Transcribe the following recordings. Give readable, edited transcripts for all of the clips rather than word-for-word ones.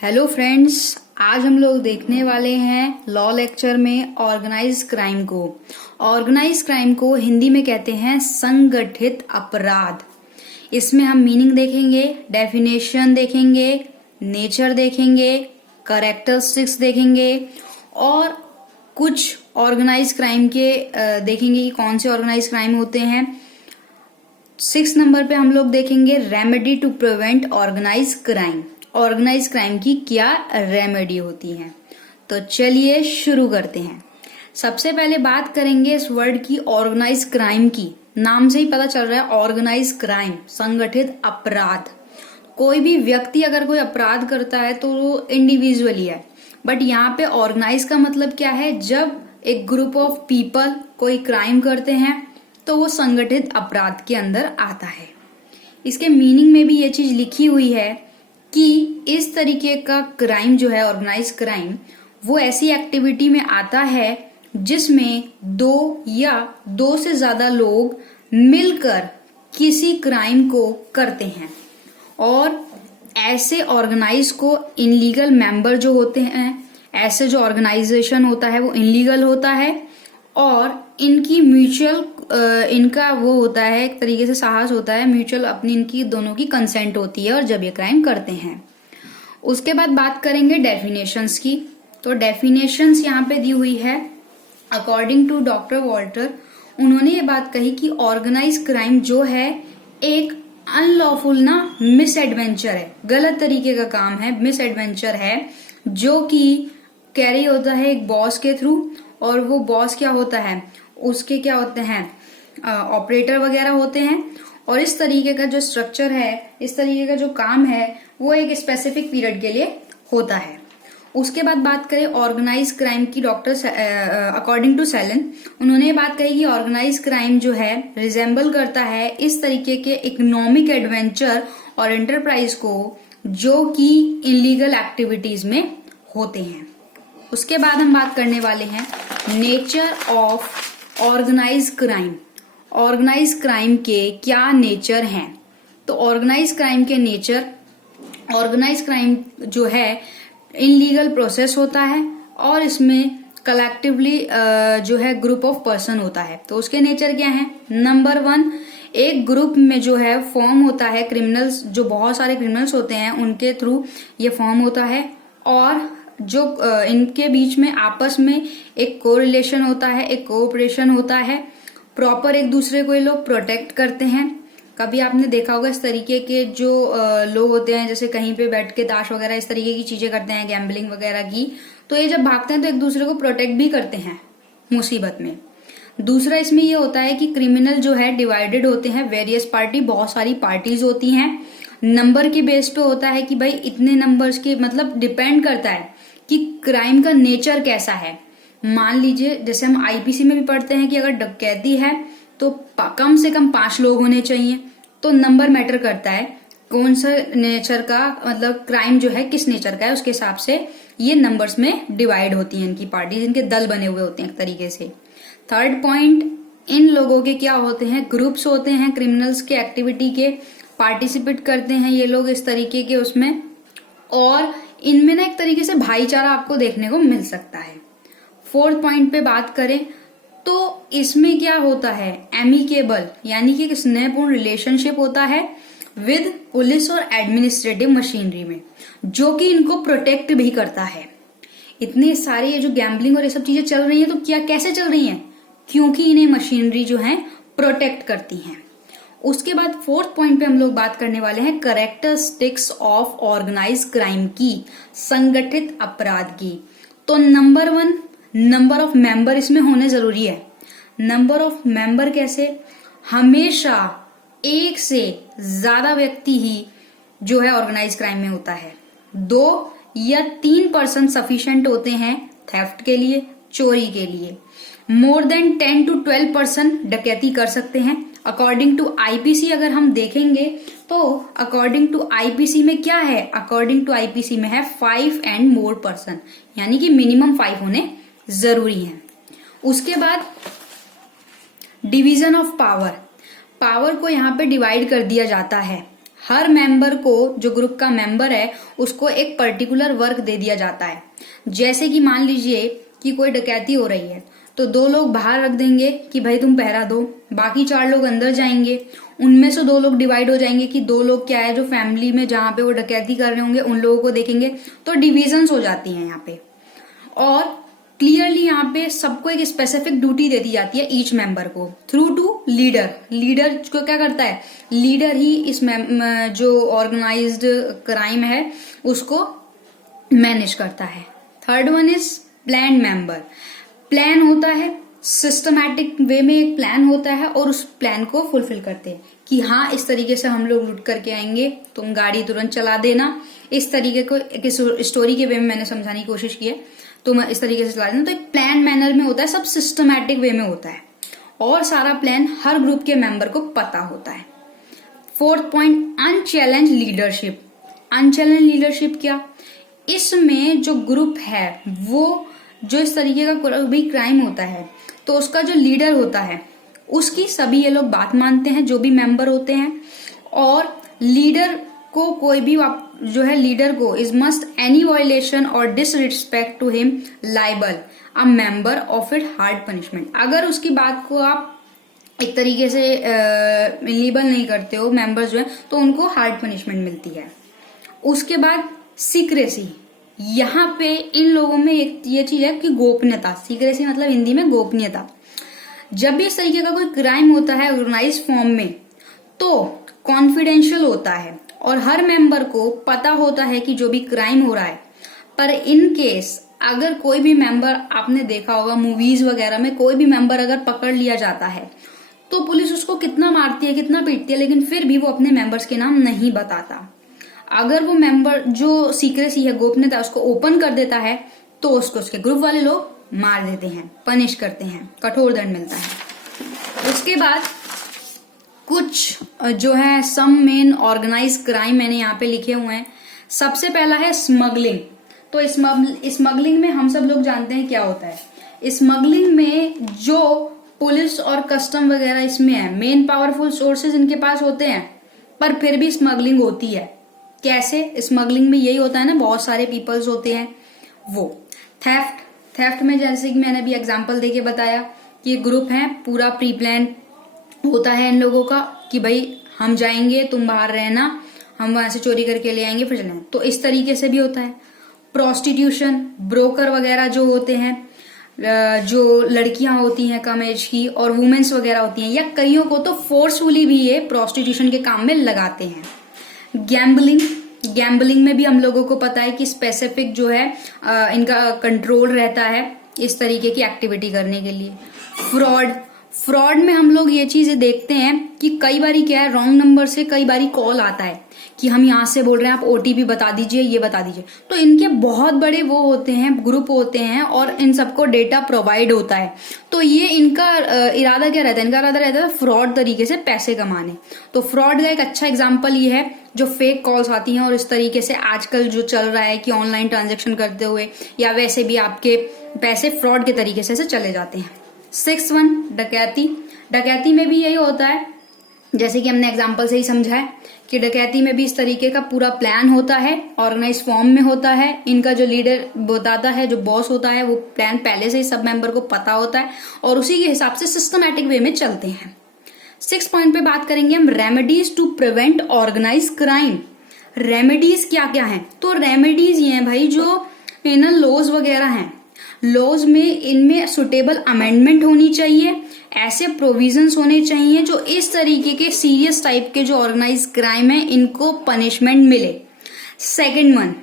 Hello friends, आज हम लोग देखने वाले हैं लॉ लेक्चर में ऑर्गेनाइज क्राइम को। ऑर्गेनाइज क्राइम को हिंदी में कहते हैं संगठित अपराध। इसमें हम मीनिंग देखेंगे, डेफिनेशन देखेंगे, नेचर देखेंगे, कैरेक्टरिस्टिक्स देखेंगे और कुछ ऑर्गेनाइज क्राइम के देखेंगे कि कौन से ऑर्गेनाइज क्राइम होते हैं। 6 नंबर पे हम लोग देखेंगे remedy to prevent organize crime. Organize crime की क्या रेमेडी होती है। तो चलिए शुरू करते हैं। सबसे पहले बात करेंगे इस वर्ड की, ऑर्गेनाइज क्राइम की। नाम से ही पता चल रहा है ऑर्गेनाइज क्राइम, संगठित अपराध। कोई भी व्यक्ति अगर कोई अपराध करता है तो वो इंडिविजुअली है, बट यहाँ पे ऑर्गेनाइज का मतलब क्या है, जब एक ग्रुप ऑफ पीपल कोई क्राइम करते हैं तो वो संगठित अपराध के अंदर आता है। इसके मीनिंग में भी ये चीज लिखी हुई है कि इस तरीके का क्राइम जो है ऑर्गेनाइज क्राइम, वो ऐसी एक्टिविटी में आता है जिसमें 2 या 2 से ज्यादा लोग मिलकर किसी क्राइम को करते हैं और ऐसे ऑर्गेनाइज को इनलीगल मेंबर जो होते हैं, ऐसे जो ऑर्गेनाइजेशन होता है वो इनलीगल होता है और इनकी म्यूचुअल इनका वो होता है, एक तरीके से साहस होता है, म्यूचुअल अपनी इनकी दोनों की कंसेंट होती है और जब ये क्राइम करते हैं। उसके बाद बात करेंगे डेफिनेशंस की। तो डेफिनेशंस यहाँ पे दी हुई है अकॉर्डिंग टू डॉक्टर वॉल्टर। उन्होंने ये बात कही कि ऑर्गेनाइज क्राइम जो है एक अनलॉफुल मिस एडवेंचर है, गलत तरीके का काम है, मिस एडवेंचर है जो कि कैरी होता है एक बॉस के थ्रू। और वो बॉस क्या होता है, उसके क्या होते हैं, ऑपरेटर वगैरह होते हैं। और इस तरीके का जो स्ट्रक्चर है, इस तरीके का जो काम है वो एक स्पेसिफिक पीरियड के लिए होता है। उसके बाद बात करें ऑर्गेनाइज क्राइम की, डॉक्टर अकॉर्डिंग टू सेलन उन्होंने बात कही कि ऑर्गेनाइज क्राइम जो है रिजेंबल करता है इस तरीके के इकोनॉमिक एडवेंचर और एंटरप्राइज को जो कि इनलीगल एक्टिविटीज में होते हैं। उसके बाद हम बात करने वाले हैं nature of organize crime. Organize crime के क्या नेचर हैं। तो ऑर्गेनाइज क्राइम के नेचर, ऑर्गेनाइज क्राइम जो है इनलीगल प्रोसेस होता है और इसमें कलेक्टिवली जो है ग्रुप ऑफ पर्सन होता है। तो उसके नेचर क्या है। नंबर 1, एक ग्रुप में जो है फॉर्म होता है, क्रिमिनल्स जो बहुत सारे क्रिमिनल्स होते हैं उनके थ्रू ये फॉर्म होता है और जो इनके बीच में आपस में एक कोरिलेशन होता है, एक कोऑपरेशन होता है। प्रॉपर एक दूसरे को ये लोग प्रोटेक्ट करते हैं। कभी आपने देखा होगा इस तरीके के जो लोग होते हैं, जैसे कहीं पे बैठ के ताश वगैरह इस तरीके की चीजें करते हैं, गैम्बलिंग वगैरह की, तो ये जब भागते हैं तो एक दूसरे को प्रोटेक्ट भी करते हैं मुसीबत में। दूसरा इसमें ये होता है कि क्रिमिनल जो है डिवाइडेड होते हैं, वेरियस पार्टी, बहुत सारी पार्टीज होती हैं। नंबर के बेस पे होता है कि भाई इतने नंबर्स के, मतलब डिपेंड करता है कि क्राइम का नेचर कैसा है। मान लीजिए जैसे हम आईपीसी में भी पढ़ते हैं कि अगर डकैती है तो कम से कम 5 लोग होने चाहिए। तो नंबर मैटर करता है कौन सा नेचर का, मतलब क्राइम जो है किस नेचर का है, उसके हिसाब से ये नंबर्स में डिवाइड होती हैं इनकी पार्टीज, इनके दल बने हुए होते हैं एक तरीके से। थर्ड पॉइंट, इन लोगों के क्या होते हैं, ग्रुप्स होते हैं क्रिमिनल्स के एक्टिविटी के, पार्टिसिपेट करते हैं ये लोग इस तरीके के उसमें, और इनमें एक तरीके से भाईचारा आपको देखने को मिल सकता है। 4th पॉइंट पे बात करें तो इसमें क्या होता है, एमिकेबल यानी कि एक स्नेहपूर्ण रिलेशनशिप होता है विद पुलिस और एडमिनिस्ट्रेटिव मशीनरी में, जो कि इनको प्रोटेक्ट भी करता है। इतने सारे ये जो गैम्बलिंग और ये सब चीजें चल रही हैं तो क्या कैसे चल रही हैं, क्योंकि इन्हें मशीनरी जो है प्रोटेक्ट करती हैं। उसके बाद 4th पॉइंट पे हम लोग बात करने वाले हैं कैरेक्टरिस्टिक्स ऑफ ऑर्गेनाइज क्राइम की, संगठित अपराध की। तो नंबर 1, नंबर ऑफ मेंबर इसमें होने जरूरी है। नंबर ऑफ मेंबर कैसे, हमेशा 1 से ज्यादा व्यक्ति ही जो है ऑर्गेनाइज क्राइम में होता है। 2 या 3 पर्सन सफिशिएंट होते हैं थेफ्ट के लिए, चोरी के लिए। मोर देन 10 to 12 पर्सन डकैती कर सकते हैं। अकॉर्डिंग टू आईपीसी अगर हम देखेंगे तो अकॉर्डिंग टू आईपीसी में क्या है, अकॉर्डिंग टू आईपीसी में है 5 and more पर्सन, यानी कि मिनिमम 5 होने जरूरी है। उसके बाद डिवीजन ऑफ पावर, पावर को यहाँ पे डिवाइड कर दिया जाता है। हर मेंबर को, जो ग्रुप का मेंबर है, उसको एक पर्टिकुलर वर्क दे दिया जाता है। जैसे कि मान लीजिए कि कोई डकैती हो रही है, तो 2 लोग बाहर रख देंगे कि भाई तुम पहरा दो, बाकी 4 लोग अंदर जाएंगे, उनमें से 2 लोग डिवाइड हो जाएंगे कि 2 लोग क्या है जो फैमिली में जहां पे वो डकैती कर रहे होंगे उन लोगों को देखेंगे। तो डिविजन्स हो जाती हैं यहाँ पे, और क्लियरली यहाँ पे सबको एक स्पेसिफिक ड्यूटी दे दी जाती है ईच मेंबर को थ्रू टू लीडर। लीडर को क्या करता है, लीडर ही इस जो ऑर्गेनाइज्ड क्राइम है उसको मैनेज करता है। Third one is plan member. Plan होता है, सिस्टमैटिक वे में एक प्लान होता है और उस प्लान को फुलफिल करते हैं कि हाँ इस तरीके से हम लोग लूट करके आएंगे, तुम गाड़ी तुरंत चला देना। इस तरीके को एक स्टोरी के वे में मैंने समझाने की कोशिश की है, तुम इस तरीके से चला देना। तो एक प्लान मैनर में होता है, सब सिस्टमैटिक वे में होता है और सारा प्लान हर ग्रुप के मेंबर को पता होता है। Fourth point, unchallenged leadership. Unchallenged leadership क्या, इसमें जो ग्रुप है वो जो इस तरीके का भी क्राइम होता है तो उसका जो लीडर होता है उसकी सभी ये लोग बात मानते हैं, जो भी मेंबर होते हैं। और लीडर को कोई भी जो है लीडर को इज मस्ट एनी वायलेशन और disrespect to him liable a member of it hard punishment. अगर उसकी बात को आप एक तरीके से लिबल नहीं करते हो मेंबर्स जो है तो उनको हार्ड पनिशमेंट मिलती है। उसके बाद सीक्रेसी। यहाँ पे इन लोगों में एक ये चीज है कि गोपनीयता। सीक्रेसी मतलब हिंदी में गोपनीयता। जब भी इस तरीके का कोई क्राइम होता है ऑर्गेनाइज फॉर्म में तो कॉन्फिडेंशियल होता है और हर मेंबर को पता होता है कि जो भी क्राइम हो रहा है। पर इन केस अगर कोई भी मेंबर, आपने देखा होगा मूवीज वगैरह में, कोई भी मेंबर अगर पकड़ लिया जाता है तो पुलिस उसको कितना मारती है, कितना पीटती है, लेकिन फिर भी वो अपने मेंबर्स के नाम नहीं बताता। अगर वो मेंबर जो सीक्रेसी है, गोपनीयता, उसको ओपन कर देता है तो उसको उसके ग्रुप वाले लोग मार देते हैं, पनिश करते हैं, कठोर दंड मिलता है। उसके बाद कुछ जो है सम मेन ऑर्गेनाइज क्राइम मैंने यहाँ पे लिखे हुए हैं। सबसे पहला है स्मगलिंग। तो स्मगलिंग में हम सब लोग जानते हैं क्या होता है। स्मगलिंग में जो पुलिस और कस्टम वगैरह इसमें है, मेन पावरफुल सोर्सेज इनके पास होते हैं, पर फिर भी स्मगलिंग होती है। कैसे? स्मगलिंग में यही होता है ना, बहुत सारे पीपल्स होते हैं वो। थेफ्ट में जैसे कि मैंने अभी एग्जांपल देके बताया कि ग्रुप है, पूरा प्री प्लान होता है इन लोगों का कि भाई हम जाएंगे, तुम बाहर रहना, हम वहां से चोरी करके ले आएंगे फिर चलेंगे। तो इस तरीके से भी होता है। प्रोस्टिट्यूशन, ब्रोकर वगैरह जो होते हैं, जो लड़कियां होती हैं कम एज की और वुमेन्स वगैरह होती हैं, या कईयों को तो फोर्सफुली भी ये प्रोस्टिट्यूशन के काम में लगाते हैं। गैम्बलिंग में भी हम लोगों को पता है कि स्पेसिफिक जो है इनका कंट्रोल रहता है इस तरीके की एक्टिविटी करने के लिए। फ्रॉड में हम लोग ये चीजें देखते हैं कि कई बारी क्या है, रॉन्ग नंबर से कई बारी कॉल आता है कि हम यहाँ से बोल रहे हैं, आप ओटीपी बता दीजिए, ये बता दीजिए। तो इनके बहुत बड़े वो होते हैं, ग्रुप होते हैं और इन सबको डेटा प्रोवाइड होता है। तो ये इनका इरादा क्या रहता है? इनका इरादा रहता है फ्रॉड तरीके से पैसे कमाने। तो फ्रॉड का एक अच्छा एग्जाम्पल ये है जो फेक कॉल्स आती हैं और इस तरीके से आजकल जो चल रहा है कि ऑनलाइन ट्रांजेक्शन करते हुए या वैसे भी आपके पैसे फ्रॉड के तरीके से चले जाते हैं। 6th वन, डकैती में भी यही होता है, जैसे कि हमने एग्जाम्पल से ही समझा है कि डकैती में भी इस तरीके का पूरा प्लान होता है, ऑर्गेनाइज फॉर्म में होता है। इनका जो लीडर बताता है, जो बॉस होता है, वो प्लान पहले से ही सब मेंबर को पता होता है और उसी के हिसाब से सिस्टमैटिक वे में चलते हैं। 6th पॉइंट पे बात करेंगे हम, remedies to prevent organize crime. Remedies क्या क्या है? तो रेमेडीज ये हैं भाई, जो इन लॉज वगैरह हैं, लॉज में इनमें सुटेबल अमेंडमेंट होनी चाहिए, ऐसे प्रोविजंस होने चाहिए जो इस तरीके के सीरियस टाइप के जो ऑर्गेनाइज क्राइम है इनको पनिशमेंट मिले। 2nd वन,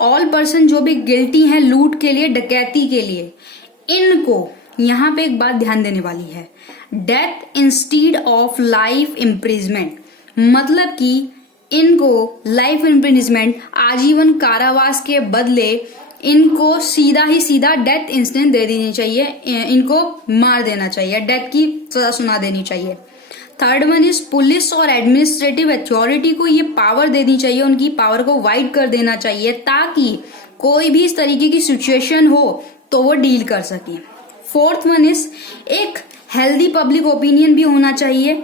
ऑल पर्सन जो भी गिल्टी हैं लूट के लिए, डकैती के लिए, इनको यहां पे एक बात ध्यान देने वाली है, death instead of life imprisonment. मतलब कि इनको लाइफ इम्प्रिजमेंट, आजीवन कारावास के बदले इनको सीधा डेथ इंस्टेंट दे देनी चाहिए, इनको मार देना चाहिए, डेथ की सजा सुना देनी चाहिए। 3rd वन इज पुलिस और एडमिनिस्ट्रेटिव अथॉरिटी को ये पावर देनी चाहिए, उनकी पावर को वाइड कर देना चाहिए ताकि कोई भी इस तरीके की सिचुएशन हो तो वो डील कर सके। 4th वन इज एक हेल्दी पब्लिक ओपिनियन भी होना चाहिए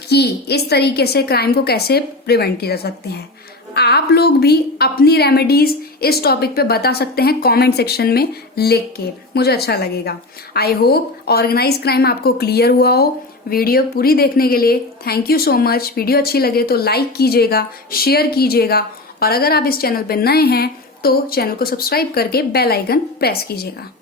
कि इस तरीके से क्राइम को कैसे प्रिवेंट किया जा सकते हैं। आप लोग भी अपनी रेमेडीज इस टॉपिक पे बता सकते हैं कमेंट सेक्शन में लिख के, मुझे अच्छा लगेगा। आई होप ऑर्गेनाइज क्राइम आपको क्लियर हुआ हो। वीडियो पूरी देखने के लिए thank you so much. Video अच्छी लगे तो लाइक कीजिएगा, शेयर कीजिएगा, और अगर आप इस चैनल पे नए हैं तो चैनल को सब्सक्राइब करके बेल आइकन प्रेस कीजिएगा।